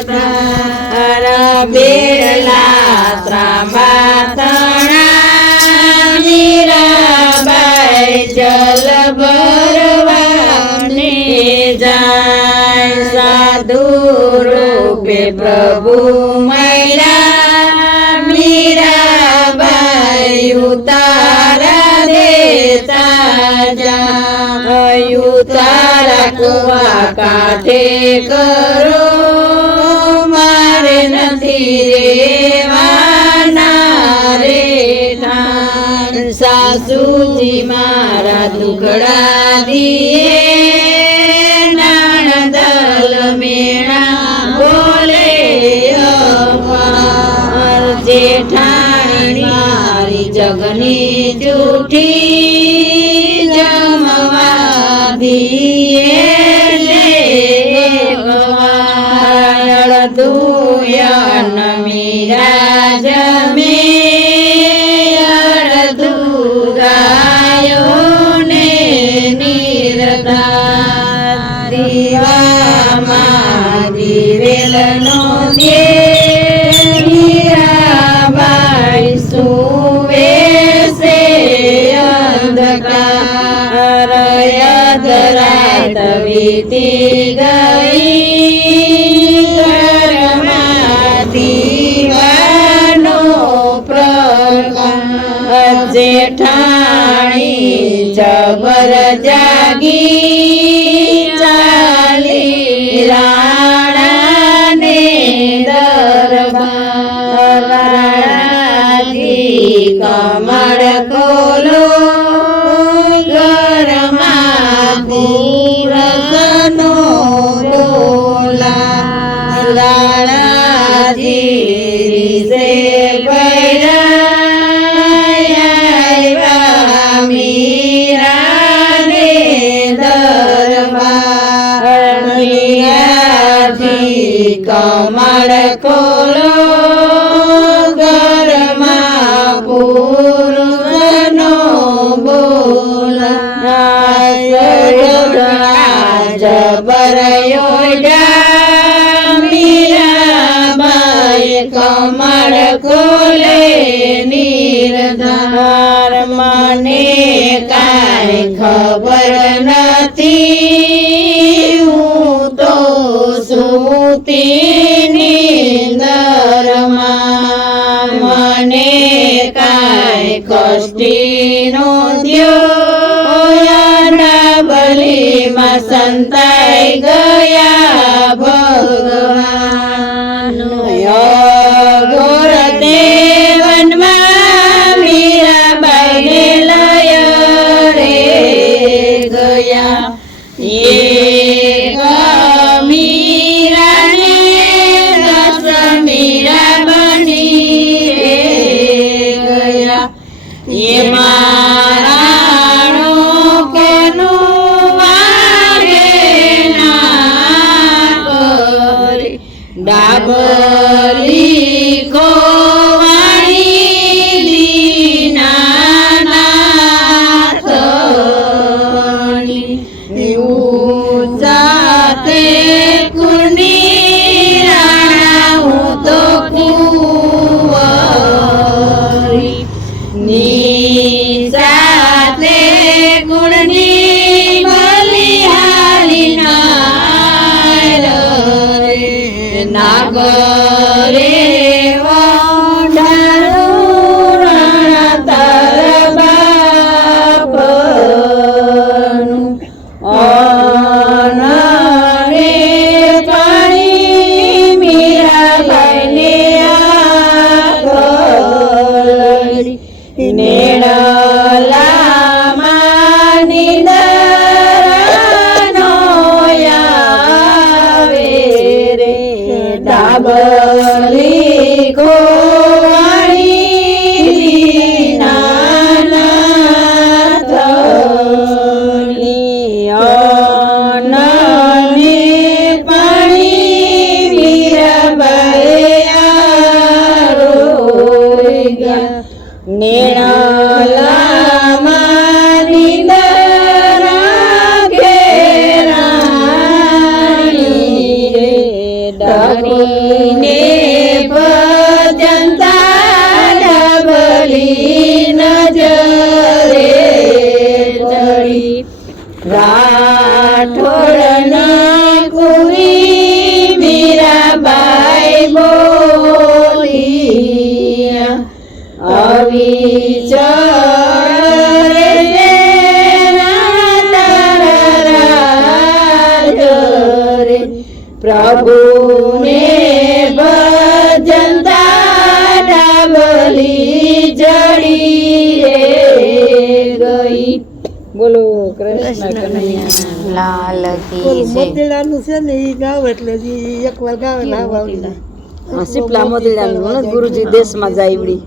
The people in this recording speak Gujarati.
હતા બેરલા ત્રાંબા તણા મીરાબાઈ જલ ભરવાને જાય સાધુ રૂપે પ્રભુ મળ્યા મીરાબાઈ ઉતારા દેતા જા ઉતારા કુવા કાંઠે કરો મારે નથી રેવાના રે ઠાણ સાસુજી મારા દુખડા દીએ નાણદલ મેણા બોલે અવાર જેઠાણી મારી જગની જૂઠી જમવા દીએ અડધું મીરા જમે અડધું ગાયો ને નિરતા દીવામાં દિવેલનો દે મીરાબાઈ સુવે છે અંધકાર રાત વીતી ગઈ દીવાનો પ્રકાશ જેઠાણી જબર જાગી ચાલી રાણાને દરબાર રાણાજી કમળ ખોલો ઘરમાં પુરસનો બોલા રાણાજી સે ભૈયા મીરાને દરબાર મીરાજી કમળ ખોલો ઘરમાં પુરુષનો બોલા જબર યોડા મીરાબાઈ કમળ ખોલે નિર્ધાર મને કાંઈ ખબર નથી હું તો સૂતી નિંદરમાં મને કાંઈ કષ્ટી નો દ્યો બલીમાં સંતાઈ ગયા ભગવાન ઘોર દેવનમાં મીરાબાઈને લય રે ગયા એક મીરાને 10 મીરા બની રે ગયા એમાં ડાબલી ખોવાણી દીનાનાથની ઉજાતે કુની રાણા હું તો કુંવરી નીચાતે ગુણની બલિહારી નાગરે વંઢારું તારા બાપનું અનરે પાણી મીરાબાઈને આગળ નેણલામાં નિંદરનો આવે રે ડાબર કરીને ભજનતા ડબલી નજરે ચડી રાઠોડની કુરી મીરાબાઈ બોલી અવિચળ રે રે પ્રભુને ભજનતા ડાબલી જડી રે ગઈ. બોલો કૃષ્ણ કનૈયા લાલ કી જય. મોતીડાનું છે ને એ ગાવ એટલે એકવાર ગાવે ને આવા આવડી જાય. સીપલા મોતીડાનું ગુરુજી દેશમાં જાય ઈવડી